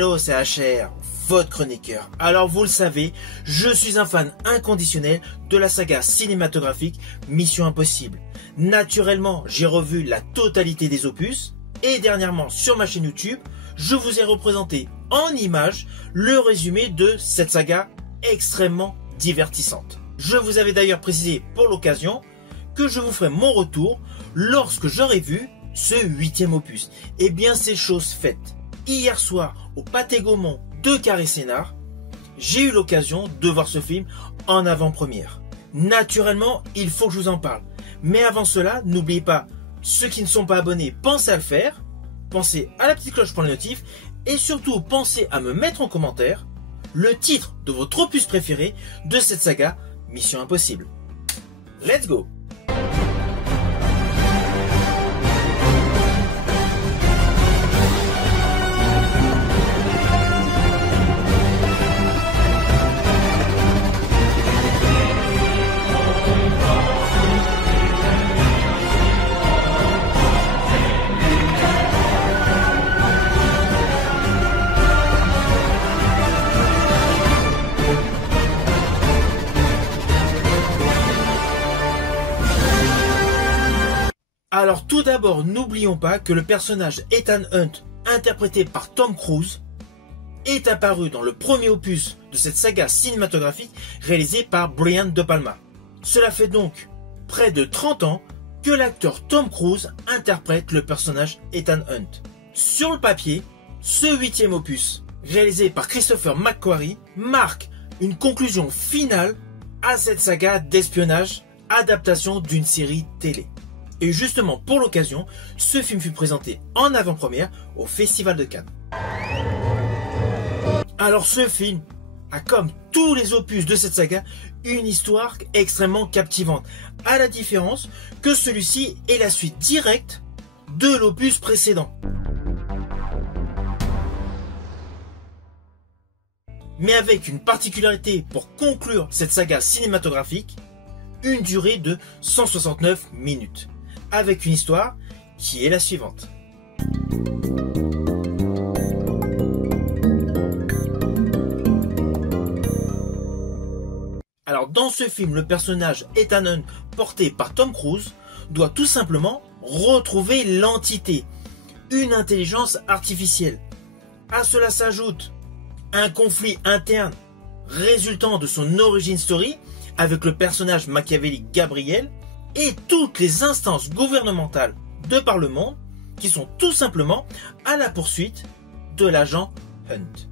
Hello, c'est HR, votre chroniqueur. Alors vous le savez, je suis un fan inconditionnel de la saga cinématographique Mission Impossible. Naturellement, j'ai revu la totalité des opus et dernièrement sur ma chaîne YouTube, je vous ai représenté en images le résumé de cette saga extrêmement divertissante. Je vous avais d'ailleurs précisé pour l'occasion que je vous ferai mon retour lorsque j'aurai vu ce 8e opus. Et bien c'est chose faite. Hier soir au Pâté Gaumont de Carré Sénart, j'ai eu l'occasion de voir ce film en avant-première. Naturellement, il faut que je vous en parle. Mais avant cela, n'oubliez pas, ceux qui ne sont pas abonnés, pensez à le faire. Pensez à la petite cloche pour les notifs. Et surtout, pensez à me mettre en commentaire le titre de votre opus préféré de cette saga Mission Impossible. Let's go! Alors tout d'abord, n'oublions pas que le personnage Ethan Hunt, interprété par Tom Cruise, est apparu dans le premier opus de cette saga cinématographique réalisée par Brian De Palma. Cela fait donc près de 30 ans que l'acteur Tom Cruise interprète le personnage Ethan Hunt. Sur le papier, ce 8e opus, réalisé par Christopher McQuarrie, marque une conclusion finale à cette saga d'espionnage, adaptation d'une série télé. Et justement, pour l'occasion, ce film fut présenté en avant-première au Festival de Cannes. Alors ce film a, comme tous les opus de cette saga, une histoire extrêmement captivante, à la différence que celui-ci est la suite directe de l'opus précédent. Mais avec une particularité pour conclure cette saga cinématographique, une durée de 169 minutes. Avec une histoire qui est la suivante. Alors dans ce film, le personnage Ethan Hunt, porté par Tom Cruise, doit tout simplement retrouver l'entité, une intelligence artificielle. À cela s'ajoute un conflit interne résultant de son origin story avec le personnage machiavélique Gabriel, et toutes les instances gouvernementales de par le monde qui sont tout simplement à la poursuite de l'agent Hunt.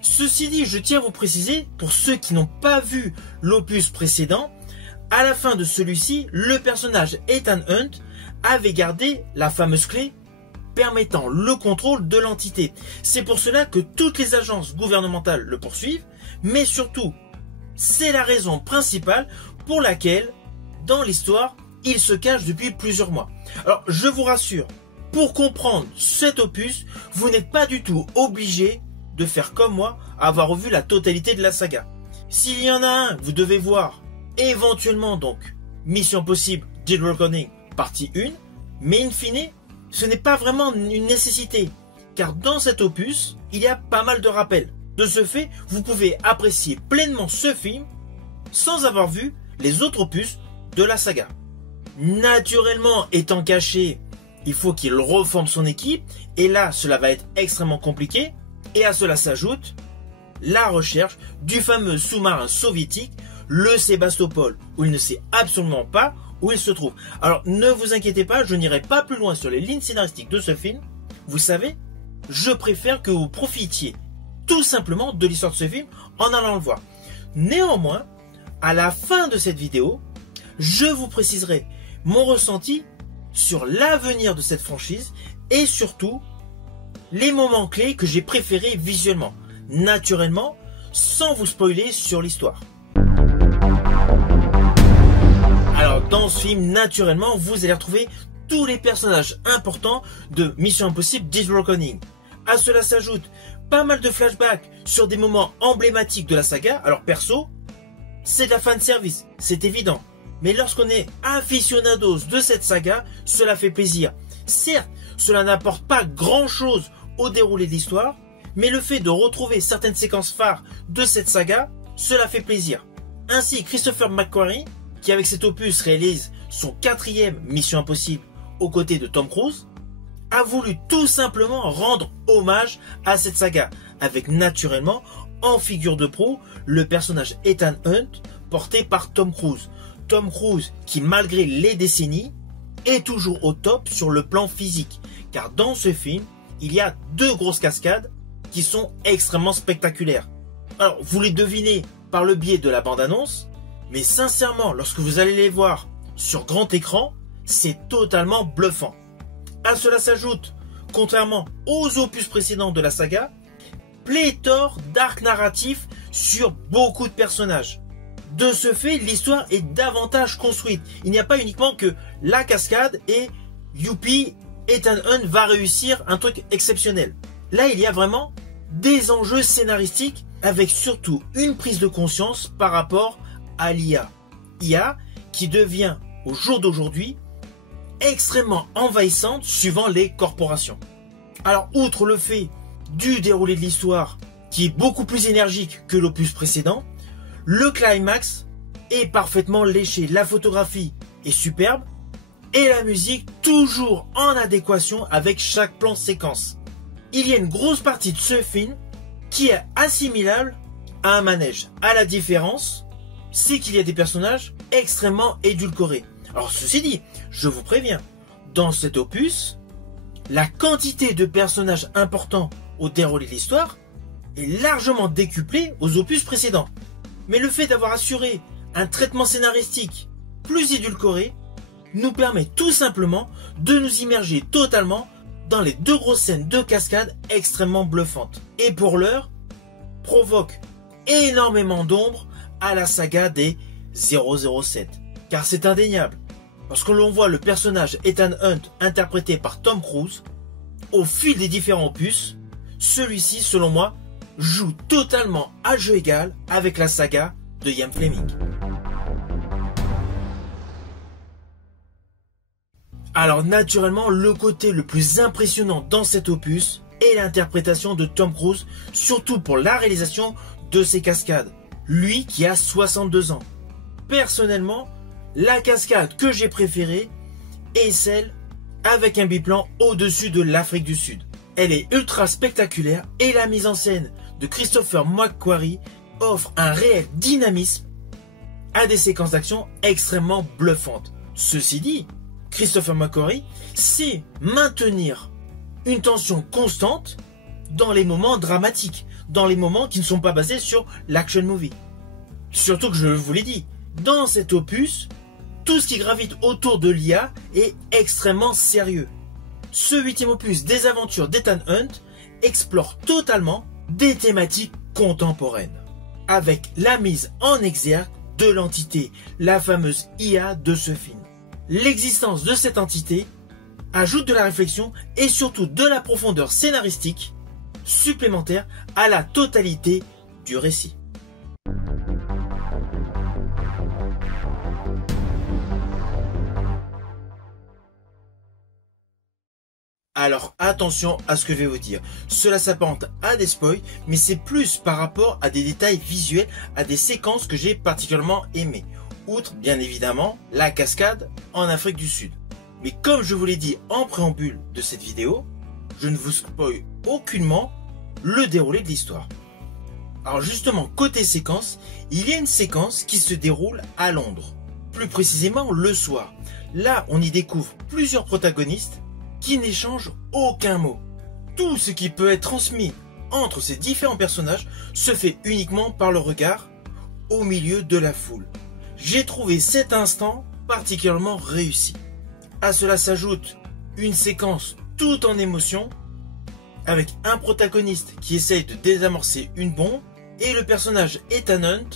Ceci dit, je tiens à vous préciser, pour ceux qui n'ont pas vu l'opus précédent, à la fin de celui-ci, le personnage Ethan Hunt avait gardé la fameuse clé permettant le contrôle de l'entité. C'est pour cela que toutes les agences gouvernementales le poursuivent, mais surtout, c'est la raison principale pour laquelle dans l'histoire, il se cache depuis plusieurs mois. Alors, je vous rassure, pour comprendre cet opus, vous n'êtes pas du tout obligé de faire comme moi, avoir revu la totalité de la saga. S'il y en a un, vous devez voir éventuellement donc Mission Impossible Dead Reckoning partie 1, mais in fine, ce n'est pas vraiment une nécessité, car dans cet opus, il y a pas mal de rappels. De ce fait, vous pouvez apprécier pleinement ce film sans avoir vu les autres opus de la saga. Naturellement, étant caché, il faut qu'il reforme son équipe, et là, cela va être extrêmement compliqué, et à cela s'ajoute la recherche du fameux sous-marin soviétique, le Sébastopol, où il ne sait absolument pas où il se trouve. Alors, ne vous inquiétez pas, je n'irai pas plus loin sur les lignes scénaristiques de ce film. Vous savez, je préfère que vous profitiez tout simplement de l'histoire de ce film en allant le voir. Néanmoins, à la fin de cette vidéo, je vous préciserai mon ressenti sur l'avenir de cette franchise et surtout les moments clés que j'ai préférés visuellement, naturellement, sans vous spoiler sur l'histoire. Alors dans ce film, naturellement, vous allez retrouver tous les personnages importants de Mission Impossible Dead Reckoning. À cela s'ajoute pas mal de flashbacks sur des moments emblématiques de la saga. Alors perso, c'est de la fanservice, c'est évident. Mais lorsqu'on est aficionados de cette saga, cela fait plaisir. Certes, cela n'apporte pas grand chose au déroulé de l'histoire, Mais le fait de retrouver certaines séquences phares de cette saga, cela fait plaisir. Ainsi, Christopher McQuarrie, qui avec cet opus réalise son 4e Mission Impossible aux côtés de Tom Cruise, a voulu tout simplement rendre hommage à cette saga, avec naturellement, en figure de proue, le personnage Ethan Hunt, porté par Tom Cruise. Tom Cruise qui, malgré les décennies, est toujours au top sur le plan physique, car dans ce film, il y a 2 grosses cascades qui sont extrêmement spectaculaires. Alors, vous les devinez par le biais de la bande-annonce, mais sincèrement, lorsque vous allez les voir sur grand écran, c'est totalement bluffant. À cela s'ajoute, contrairement aux opus précédents de la saga, pléthore d'arcs narratifs sur beaucoup de personnages. De ce fait, l'histoire est davantage construite. Il n'y a pas uniquement que la cascade et youpi, Ethan Hunt va réussir un truc exceptionnel. Là, il y a vraiment des enjeux scénaristiques avec surtout une prise de conscience par rapport à l'IA. IA qui devient, au jour d'aujourd'hui, extrêmement envahissante suivant les corporations. Alors, outre le fait du déroulé de l'histoire qui est beaucoup plus énergique que l'opus précédent, le climax est parfaitement léché, la photographie est superbe et la musique toujours en adéquation avec chaque plan séquence. Il y a une grosse partie de ce film qui est assimilable à un manège. À la différence, c'est qu'il y a des personnages extrêmement édulcorés. Alors ceci dit, je vous préviens, dans cet opus, la quantité de personnages importants au déroulé de l'histoire est largement décuplée aux opus précédents. Mais le fait d'avoir assuré un traitement scénaristique plus édulcoré nous permet tout simplement de nous immerger totalement dans les 2 grosses scènes de cascade extrêmement bluffantes. Et pour l'heure, provoque énormément d'ombre à la saga des 007. Car c'est indéniable. Lorsque l'on voit le personnage Ethan Hunt interprété par Tom Cruise, au fil des différents opus, celui-ci, selon moi, joue totalement à jeu égal avec la saga de Ian Fleming. Alors naturellement, le côté le plus impressionnant dans cet opus est l'interprétation de Tom Cruise, surtout pour la réalisation de ses cascades. Lui qui a 62 ans. Personnellement, la cascade que j'ai préférée est celle avec un biplan au-dessus de l'Afrique du Sud. Elle est ultra spectaculaire et la mise en scène de Christopher McQuarrie offre un réel dynamisme à des séquences d'action extrêmement bluffantes. Ceci dit, Christopher McQuarrie sait maintenir une tension constante dans les moments dramatiques, dans les moments qui ne sont pas basés sur l'action movie. Surtout que je vous l'ai dit, dans cet opus, tout ce qui gravite autour de l'IA est extrêmement sérieux. Ce 8e opus des aventures d'Ethan Hunt explore totalement des thématiques contemporaines, avec la mise en exergue de l'entité, la fameuse IA de ce film. L'existence de cette entité ajoute de la réflexion et surtout de la profondeur scénaristique supplémentaire à la totalité du récit. Alors attention à ce que je vais vous dire, cela s'apparente à des spoils, mais c'est plus par rapport à des détails visuels, à des séquences que j'ai particulièrement aimées. Outre bien évidemment la cascade en Afrique du Sud. Mais comme je vous l'ai dit en préambule de cette vidéo, je ne vous spoil aucunement le déroulé de l'histoire. Alors justement, côté séquence, il y a une séquence qui se déroule à Londres. Plus précisément le soir. Là, on y découvre plusieurs protagonistes qui n'échangent aucun mot. Tout ce qui peut être transmis entre ces différents personnages se fait uniquement par le regard au milieu de la foule. J'ai trouvé cet instant particulièrement réussi. À cela s'ajoute une séquence tout en émotion avec un protagoniste qui essaye de désamorcer une bombe et le personnage Ethan Hunt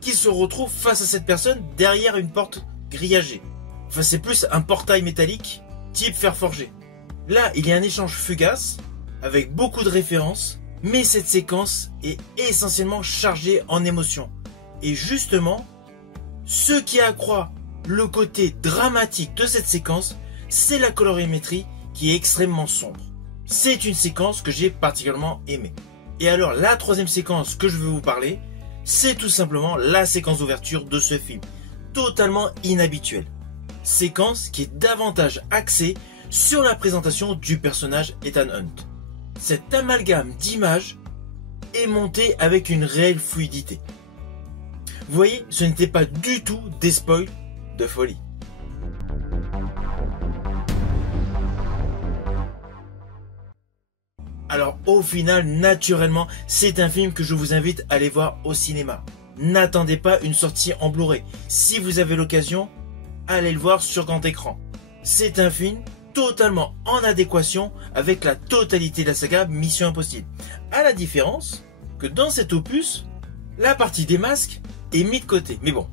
qui se retrouve face à cette personne derrière une porte grillagée. Enfin, c'est plus un portail métallique type fer forgé. Là, il y a un échange fugace avec beaucoup de références, mais cette séquence est essentiellement chargée en émotions. Et justement, ce qui accroît le côté dramatique de cette séquence, c'est la colorimétrie qui est extrêmement sombre. C'est une séquence que j'ai particulièrement aimée. Et alors la troisième séquence que je veux vous parler, c'est tout simplement la séquence d'ouverture de ce film, totalement inhabituelle. Séquence qui est davantage axée sur la présentation du personnage Ethan Hunt. Cet amalgame d'images est monté avec une réelle fluidité. Vous voyez, ce n'était pas du tout des spoils de folie. Alors au final, naturellement, c'est un film que je vous invite à aller voir au cinéma. N'attendez pas une sortie en Blu-ray. Si vous avez l'occasion, allez le voir sur grand écran. C'est un film totalement en adéquation avec la totalité de la saga Mission Impossible. À la différence que dans cet opus, la partie des masques est mise de côté. Mais bon,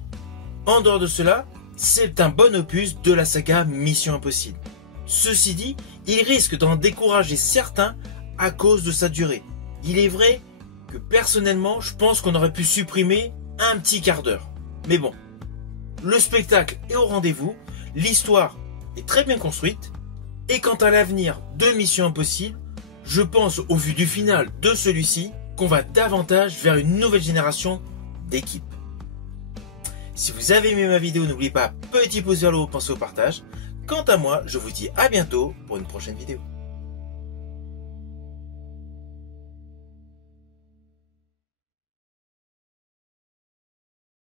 en dehors de cela, c'est un bon opus de la saga Mission Impossible. Ceci dit, il risque d'en décourager certains à cause de sa durée. Il est vrai que personnellement, je pense qu'on aurait pu supprimer un petit quart d'heure. Mais bon, le spectacle est au rendez-vous, l'histoire est très bien construite, et quant à l'avenir de Mission Impossible, je pense au vu du final de celui-ci qu'on va davantage vers une nouvelle génération d'équipes. Si vous avez aimé ma vidéo, n'oubliez pas, petit pouce vers le haut, pensez au partage. Quant à moi, je vous dis à bientôt pour une prochaine vidéo.